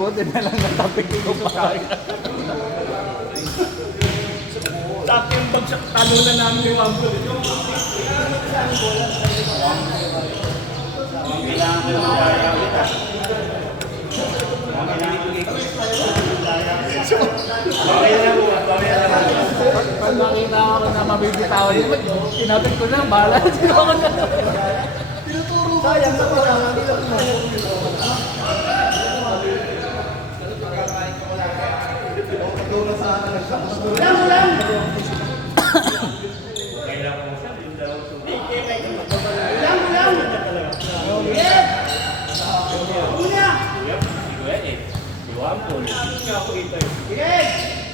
Buti na lang natapik ko pa. Dati yung bagsak talo na namin yung Wambol. Kailangan ko yung kaya kita. Pag nakita ako na mabibitawan niya, tinapit ko na, bahala siya ako na. Sayang sa pagkakang hindi lang mo.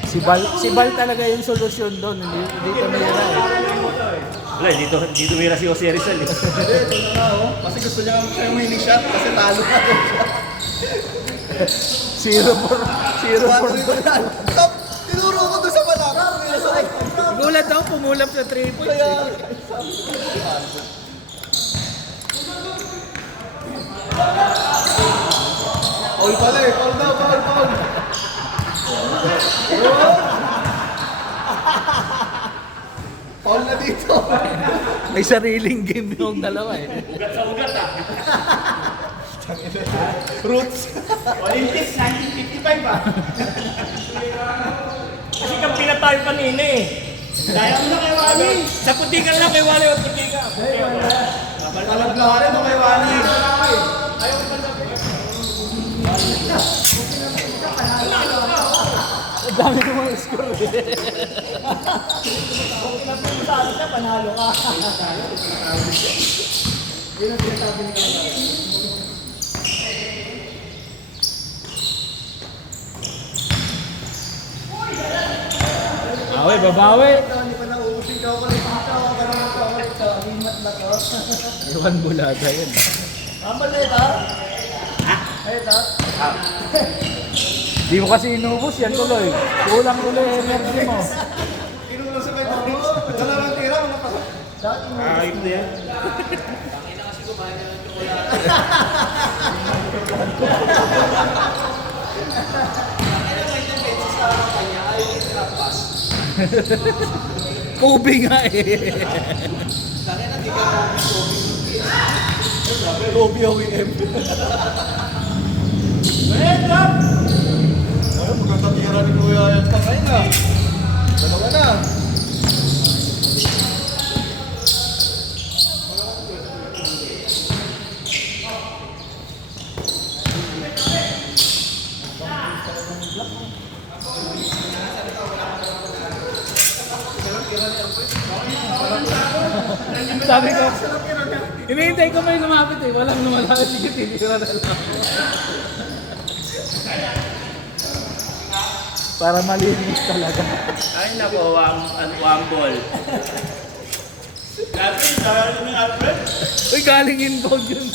Si Bal talaga yung solusyon doon, hindi dito na yan. Wala, dito mira si Jose Rizal. Kasi gusto niya siya yung winning shot kasi talo na siya. 0-4. Stop! Tinuro ko doon sa malakang. Gulat daw, pumulap sa 3 points. Paul pala eh. Paul daw, Paul. Paul na dito. May sariling game yung dalawa eh. Ugat sa ugat ah. Roots. Olympics 1955 ah. Kasi kang pinatayo kanina eh. Kaya mo na kay Wally. Sa putikan lang kay Wally o putikan. Talaglarin mo kay Wally. Ang dami ng mga score eh. Panalo ka. Babawi, babawi. Hindi pa nauusing ka ako ulit dito. Limat na to. Iwan bulaga yun. Tama na ito. Ito. Di mo kasi inubos yan tuloy. Kulang tuloy energy mo. Tinulong sa may tao. Wala lang tira. Wala pa. Ayun na yan. Kobe nga eh. Kobe OEM. Ay, maganda tira ni Kuya yan. Takay na. Dalawa na. Sabi ko, hinihintay ko may lumapit eh. Walang lumalapit. Sige, titira na lang. Para malinis talaga. Ay nako, Wambol. Dati, sarili ni Alfred. Uy, galing inbound yun.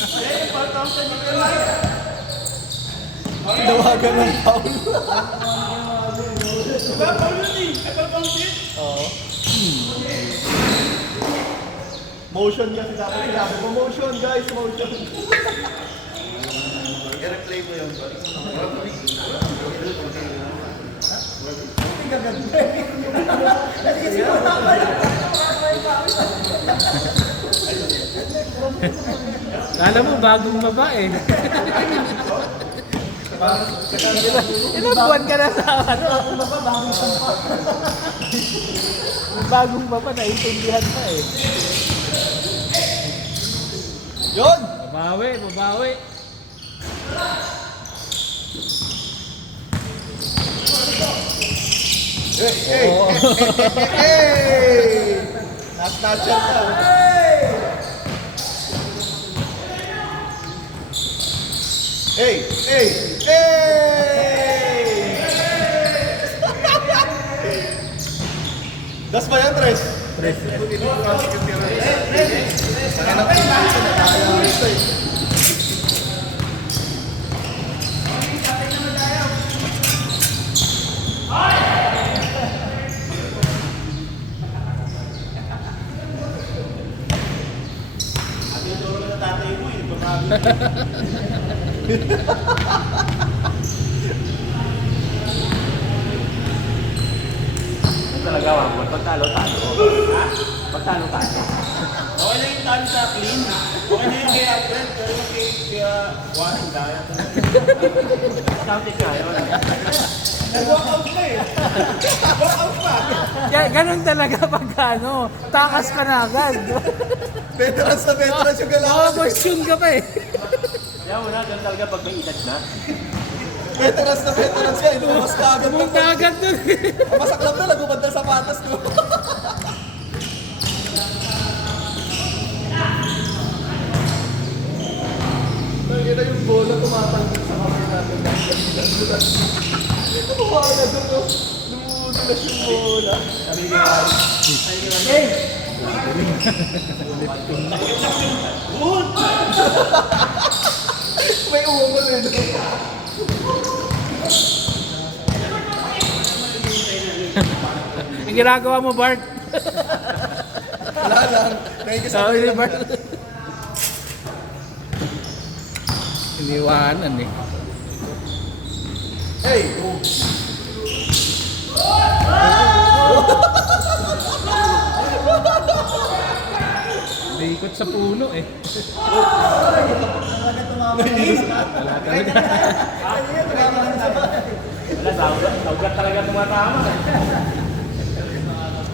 Dawagan ng Paul. Diba, Paul yun eh. Ay, Paul din. Oo. Motion kasi dapat sinabi mo. Motion guys, motion. I-replay mo yun. Kala mo, bagong babae. Ilang buwan ka na sa ano? Bagong baba, naiintindihan pa eh. Yun! Babawi, babawi. Hey! Nat-natcher ka. Hey! Hey! Hey! Das ba yan, Tres? Tres. ginagawa mo. Pag talo, talo. Pag talo, talo. Okay na yung talo sa clean. Okay na yung kay Alfred. Pero yung kay Juan, daya. Counting ka yun. Nag-walkout na eh. Walkout pa. Ganun talaga pagka ano, takas ka na agad. Veterans na veterans yung galawan. Question ka pa eh. Kaya muna, ganun talaga pag may edad na. Veterans na veterans yan. Inumas ka agad. Pumunta agad dun. Masaklap na, nagubad na sapatos ko. Nakikita yung bola tumatangkit sa kamay natin. Ito bumawa na doon, no? Lumudulas yung bola. Sabi ni Hey! May umamol eh, no? Ang ginagawa mo, Bart. Wala lang. Sabi ni Bart. Iniwanan eh. Hey! Naikot sa puno eh. Wala talaga. Wala, saugat talaga tumatama.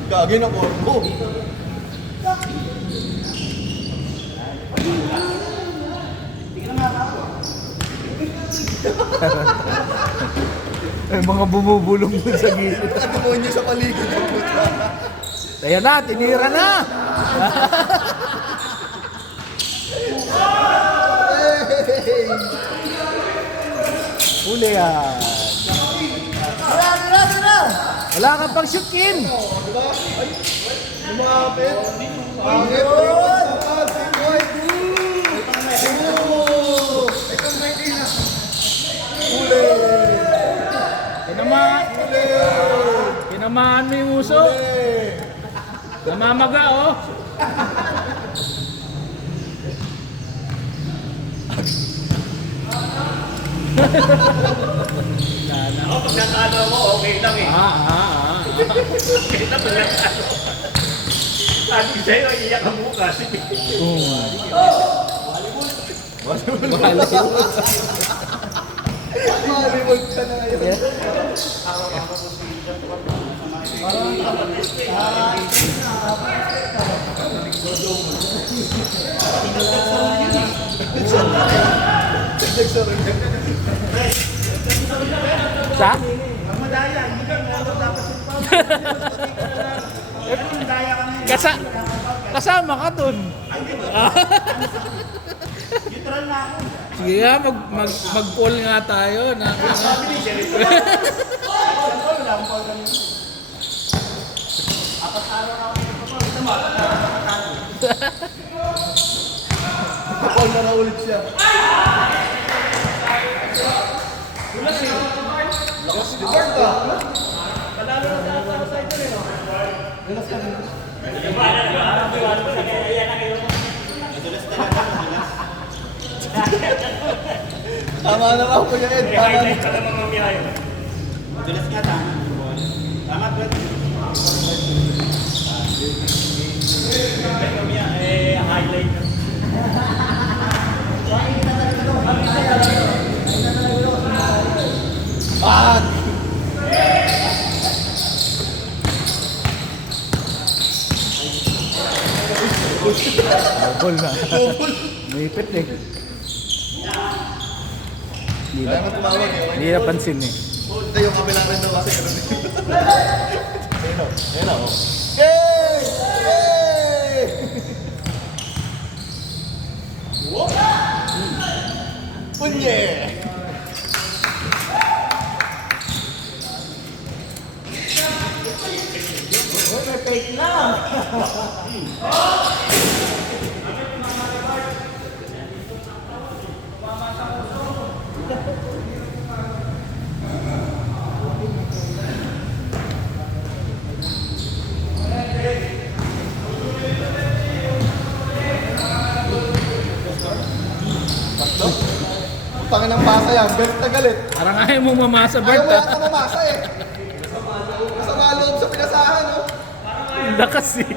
Gagi na korpo. May mga bumubulong dun sa gilid. Nakatungon niyo sa paligid ng puta. Ayan na, tinira na! Hey! Huli yan. Wala kang pang shoot in. Diba? Ay! Lumapit! Pangit! Tapos! Huli! Tinamaan mo yung uso. Namamaga oh. Ako, pag natalo mo, okay lang eh. Okay na pag natalo. Sabi sa'yo, iiyak ang bukas. Malimod ka na ngayon. Sa? Madaya, hindi ka meron dapat Kasa kasama ka dun. neutral na ako. Sige nga, mag-poll nga tayo. Kapal na ulit siya. Lakas ni Bart ah. Tama na ako Kuya Ed. Tama na. Dulas nga, tama. Tama, Brad. Highlight. Bang! Double na. Double. Maipit eh. Kaya nga tumawag eh. Hindi napansin eh. Hindi yung kabila rin daw kasi ganun. Ayun o. Ayun o. Yay! Yay! Whoop! Punye! Tangin ng pasa yan. Galit na galit. Parang ayaw mo mamasa, Ayaw Bart mo ah. yata mamasa eh. Masama loob sa pinasahan, no? Lakas eh.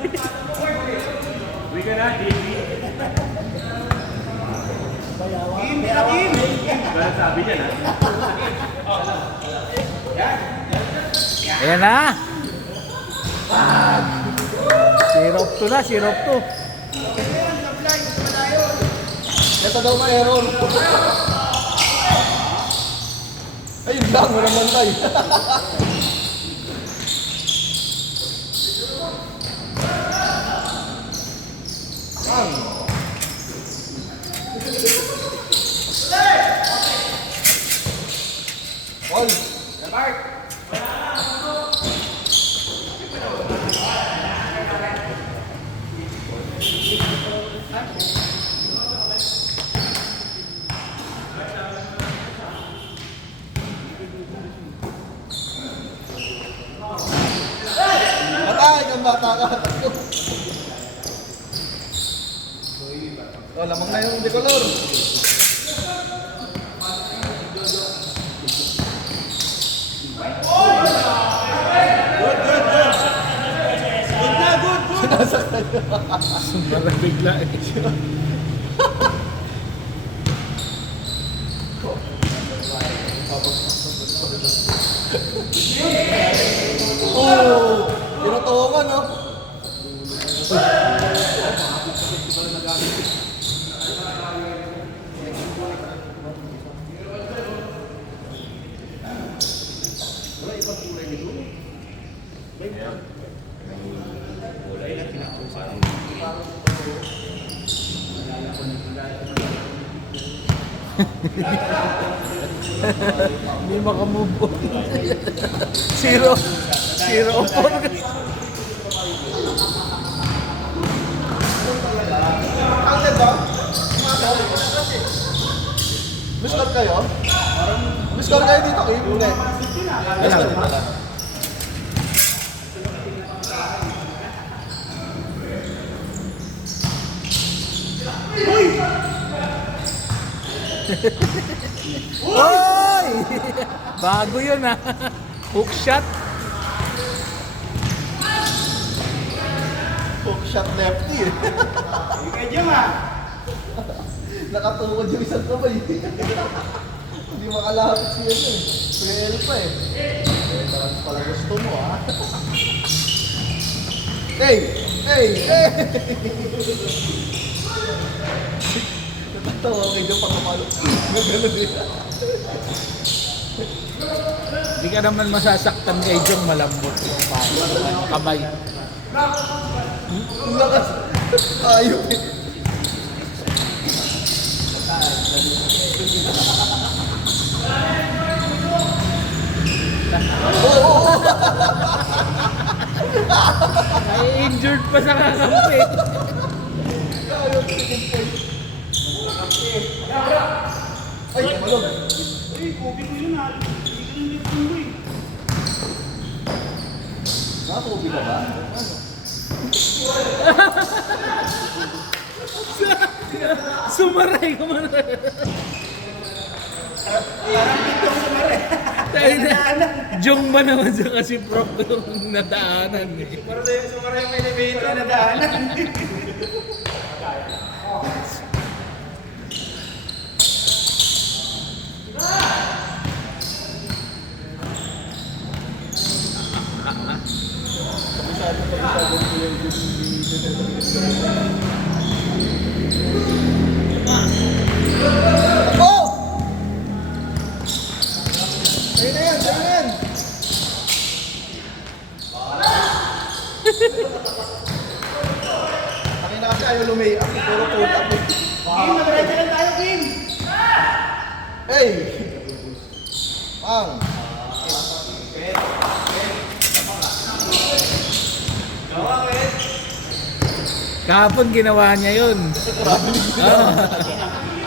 Uwi ka na, Davey. Parang sabi niya na. Ayan na. Zero up to na, zero up to. Ito daw may error. Ayun lang, walang bantay. All. Patay kang bata ka. Oh, lamang na yung decolor. Sumara bigla eh. Oh, tinutungan no. Hindi makamove on. Zero. Zero up on. Counted ba? Miss-score kayo? Miss-score kayo dito, Kim? Hindi. Miss-score dito lang. Oy! Bago yun ah. Hook shot. Hook shot lefty eh. Nakatungkod yung isang kamay. Hindi makalapit siya eh. PL pa eh. Parang pala gusto mo ah. Hey! Hey! Hey! Natatawa kayo dyan pag kapalo. Gano'n eh. Hindi ka naman masasaktan kay Jong, malambot yung kamay. Ang lakas. Ayok eh. Ay, injured pa sa kakampi. Ayok, second point. Ay, malog. Nakatubi ka ba? Sumaray ko man. Tayo na. Jong ba naman siya kasi prop yung nadaanan eh. Pero yung sumara yung elevator na daanan. Oh! Sa'yo na yan, sa'yo na yan. Ang ina kasi ayaw lumiyak. Puro pull up eh. Kim, nag-ready lang tayo, Kim! Hey! Mang! Kahapon ginawa niya yun.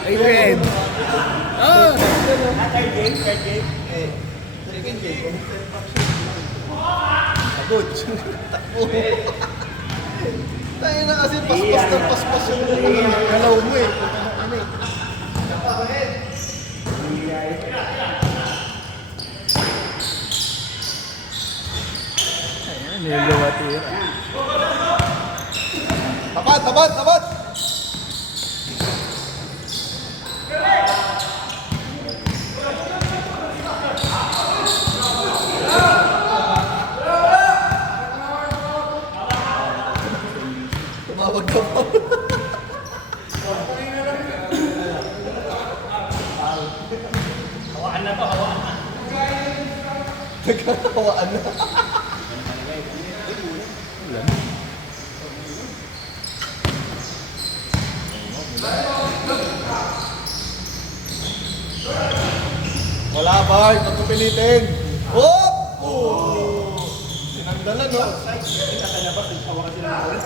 Ay, Red. Oh! Third game, third game. Second game. Agod. Takbo. Tayo na kasi paspas ng paspas yung galaw mo eh. Ano eh. Ayan, nilawatira. Tapat, tapat, tapat! Tumawag ka pa. Hawaan na to, hawaan na. Nagkakawaan na. Wala ba? Huwag mo pilitin. Oh! Oh! Sinandalan, no? Kakalabas, nagtawa kasi ng ball.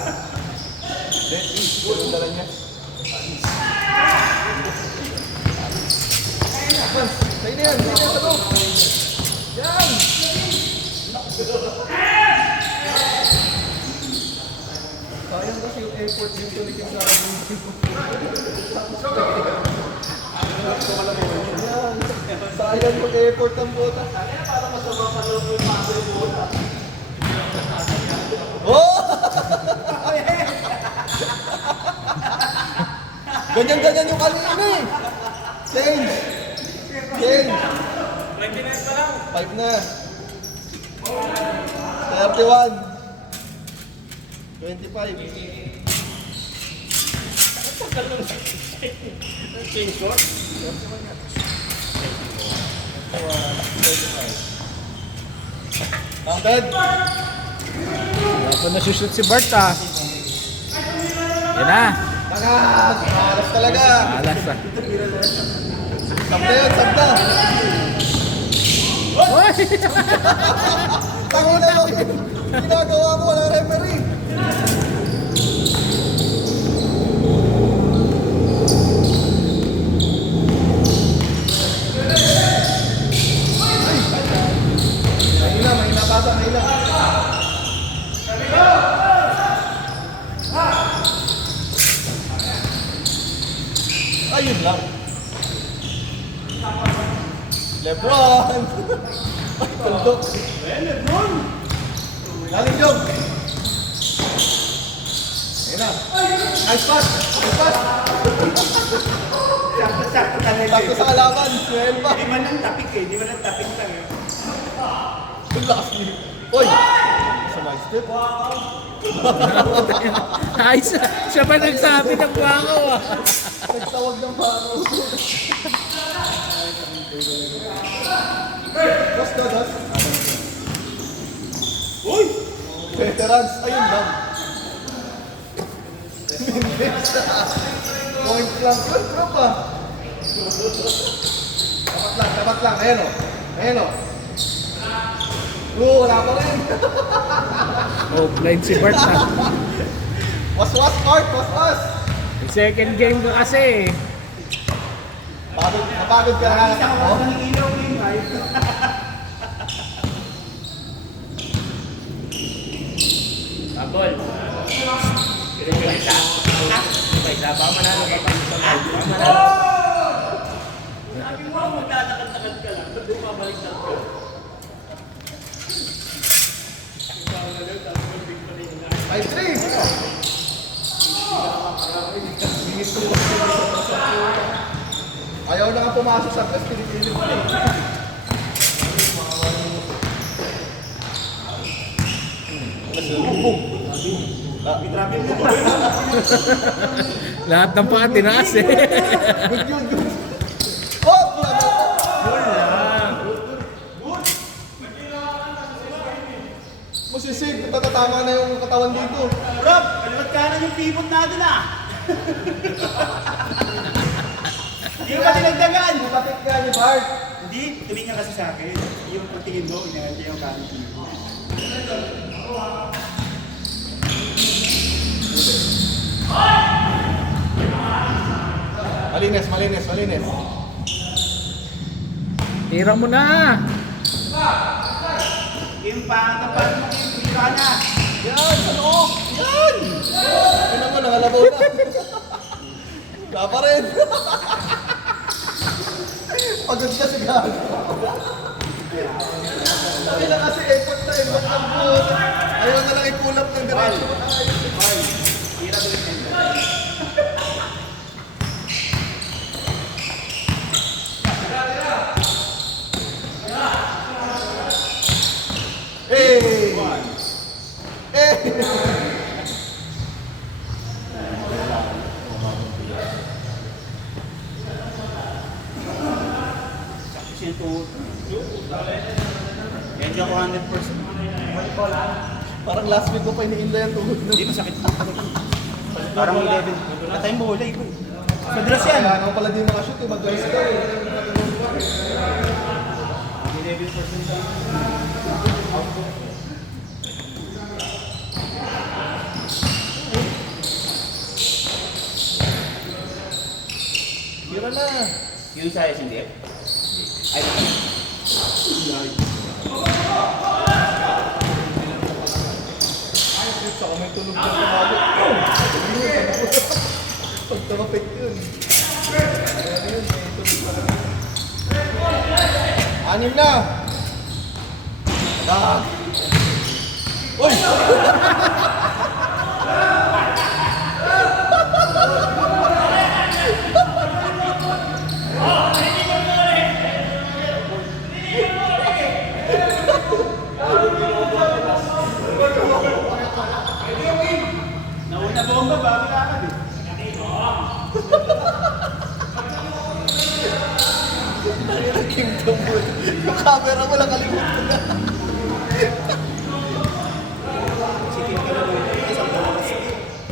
Sinandalan niya. Sa'yo na yan. Sa'yo na yan sa loob. Yan! Sayang kasi yung effort yung tulikin sa akin. Sayang yung effort ng bota. Para masama pa lang yung paso yung bota. Oh! Ganyan-ganyan yung kanina eh. Change! Change! 20 minutes pa lang. 5 na. 31. 25. Change short. Counted. Ako nasushoot si Bart ah. Yan na. Tagas! Malas talaga. Alas ah. Sabda yun, sabda. Uy! Tango na yun. Ginagawa mo, wala referee. Mahina bata, mahina. Ayun lang. Lebron! Tuldok. Lebron! Galing jog. Ayun na. Nice pass! Nice pass! Sakto-sakto talaga. Sakto sa kalaban. Suel pa. Di man ang tapik eh. Di man ang tapik lang eh. Last lead. Oy! Sa my step. Ay, siya pa nagsabi ng wakaw ah. Nagtawag ng baro. Dos na, dos. Uy! Veterans. Ayun lang. Point lang. Crap ah. Dapat lang. Ayan o. Ayan o. Wala pa rin. Oh, blind si Bart ah. Was, Art. Was. Second game ko kasi. Napagod ka na nga ako. Ang ilaw ni Mike. Babol. Pero yung isa. Yung isa. Baka manalo ka pa. Baka manalo. Sabi mo, maglalakad-lakad ka lang. Ba't bumabalik-tak ka? Ay, 3. Ayaw na nga pumasok sa test, pinipili mo eh. Lahat ng paa tinaas eh. Good yun, good. Oh! Masisig, tatatama na yung katawan dito. Rob, kalimat kanan yung pivot natin ah. Hindi mo ba dinagdagan? Mapatik ka ni Bart. Hindi, tumingin kasi sa akin. Yung pagtingin mo, inaganti yung kanan pivot. Malinis. Tira mo na. Yung pangatapat mo, yung na. Yan, sa loob. Yan! Ano mo, nangalabaw na. Wala pa rin. Pagod ka si Gago. Sabi na kasi effort na effort ng buhay. Ayaw na lang ikulap ng diretso. Tira Hey! Hey! Kasi ito, medyo ako 100%. Parang last week ko pa iniinda yung tuhod no? Hindi masakit. Parang 11. Patay mo wala ito. Madalas yan. Kaya ako pala di makashoot eh, mag-guys ka eh. 11%. Tira na. Yung size hindi. Ay, Saka may tunog na tumalo. Pag tumapit yun. Ayan yun, may tunog pa lang. 6 na! Ah! Uy! nauna bomba bago lakad eh. Kingdom Boy. Yung camera mo lang kalimutan na.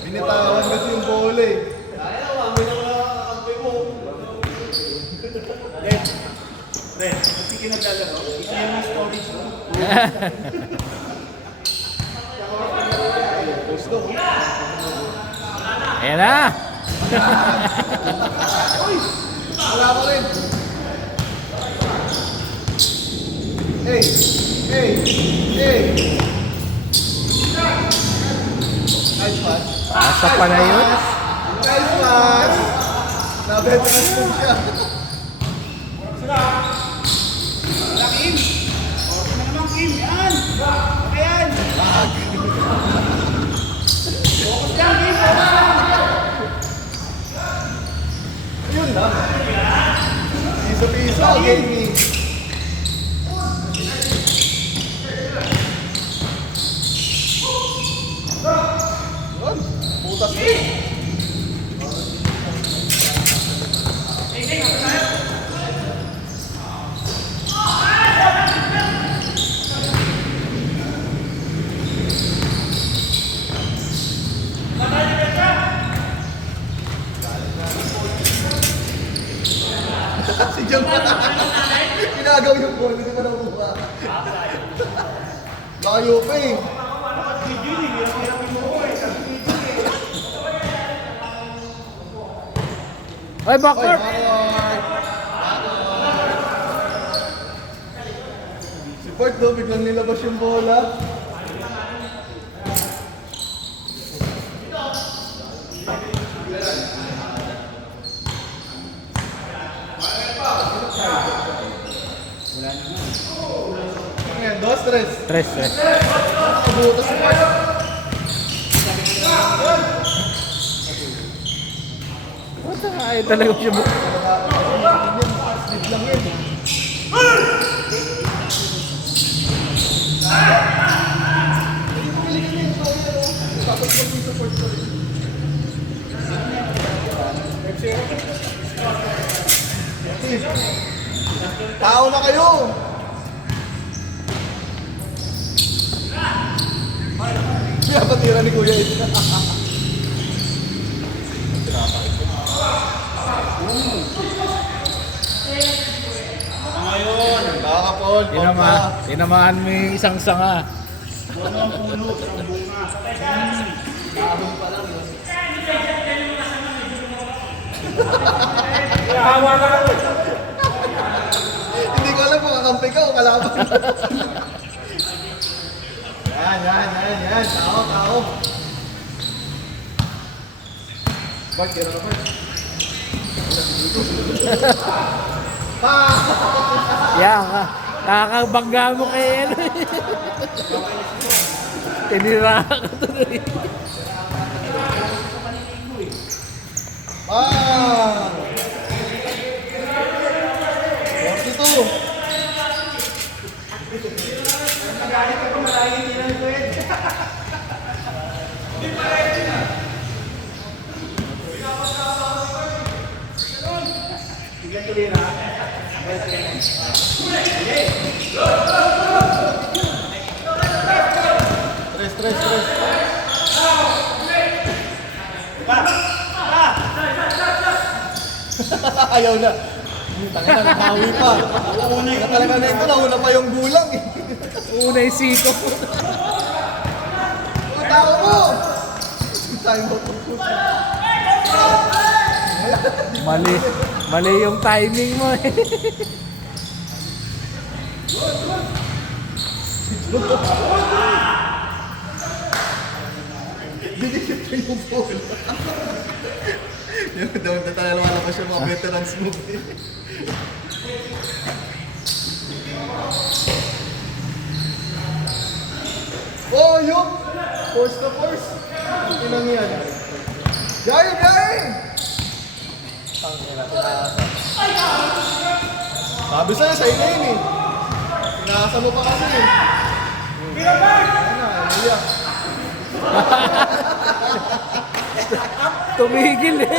Binitawan kasi yung bola eh. Ren, sige naglalaro. Ito yung storage mo. Gusto ko. Ayan na! Wala ko rin. Hey! Hey! Hey! Nice pass. Pasok pa na yun. Nice pass! Nabetrans po siya. Wala, Kim. Okay na naman, Kim. Yan. Okay yan. Focus lang, Kim. Focus lang. Yun lang. Piso-piso, gaming. Yun, putas mo. Si Jong ginagaw yung ball, hindi mo nakuha. Layo pa eh. Ay, Oy, backward! backward. Si Bart daw, biglang nilabas yung bola. Ayan, 2-3. Tres. Butas si Bart. What the ay talaga siya mo. Slip lang yun. Tapos mag-support ko rin. Tao na kayo! Pinapatira ni Kuya ito. Ngayon. Baka Paul, Tinamaan mo yung isang sanga. Ano ang puno ng bunga? Hindi ko alam kung kakampi ka o kalaban. Yan. Tao. Bart, kira ka Bart. Yan ka. Nakakabangga mo kay ano. Tinira ka tuloy. Ah! 42. Ayaw na. Tangina, nakawi pa. Na talaga na ito, nauna pa yung gulang eh. Una yung sito. Ang tao mo! Sabi mo, Mali. Mali yung timing mo eh. dinikit ko yung phone. Yung daw na tayo lumalabas yung mga veterans movie. Oh, yung! Force na force! Ang inang yan. Gary! Gary! Sabi sa'yo, sa ina yun eh. Pinasa mo pa kasi eh. Ayun na, iyak. Tumigil eh.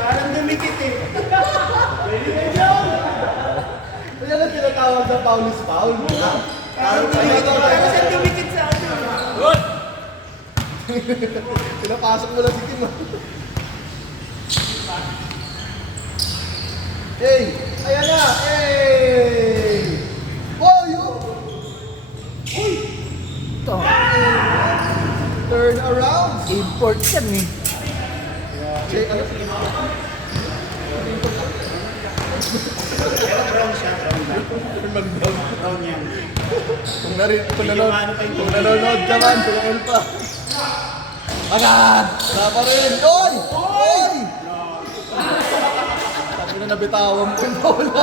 Parang dumikit eh. Kaya lang tinatawag na foul is foul. Parang siyang dumikit sa akin. Pinapasok mo lang si Kim. Hey! Ayan na! Hey! Oh, yun! Ito. Turn around! Import yan eh. Check, ano? Brown siya, brown yan. Kung nanonood ka man, tumaon pa. Agad! Wala pa rin! Oy! Oy! Sabi na nabitawan mo yung bola.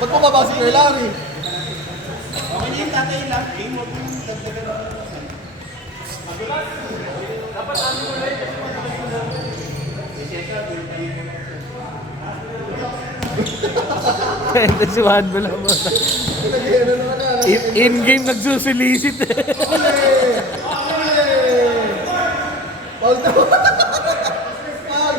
Ba't mo ba ba si Kuya Larry? Okay niya yung tatay lang. Eh, huwag mong dagdagan. Ito si Juan lang mo. Pinag-iano naman yan. In-game nagsusulisit eh. Paul na. Paul.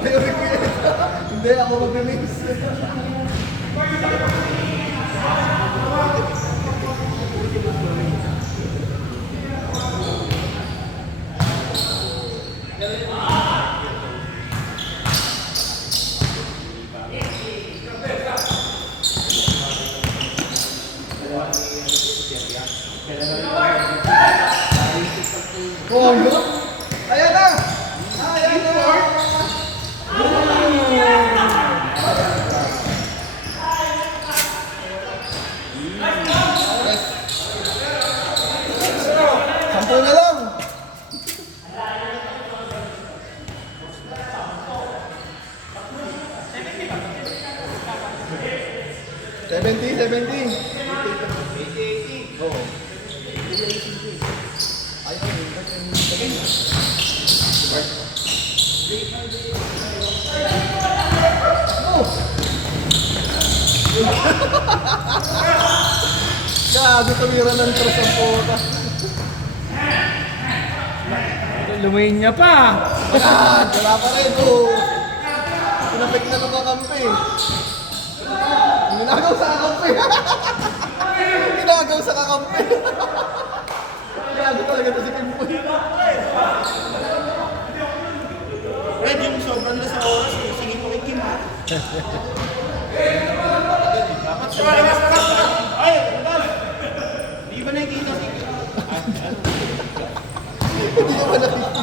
Ayaw ni Kuya. Hindi, ako mag-mix. Oh, yun? Ayan na! Ayan na! Sampu na lang! 70. Oo. Ayaw, Gago, tumira ng cross ang puta. Lumayin niya pa. Wala pa rin, oh. Pinapik na ng kakampi. Ginagaw sa kakampi. Ginagaw sa kakampi. Gago talaga ito si Pimpoy. Red, yung sobrang na sa oras eh. Sige mo kay Kim ha. Dapat sa ay, madal! Di ba nakikita si Kim? Hindi naman nakikita.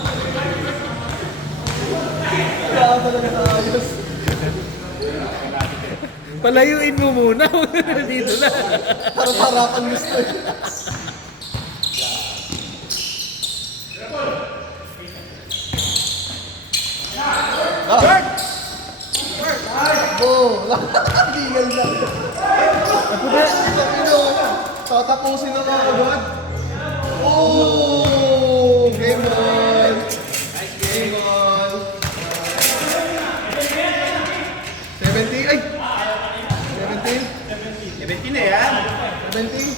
Kaya talaga sa ayos. Palayuin mo muna. Dito na. Para harapan gusto eh. Tinggal na. Tatapusin na mga agad. Oh! Game ball! Game ball! 70? Ay! 17? 17 na yan. 17?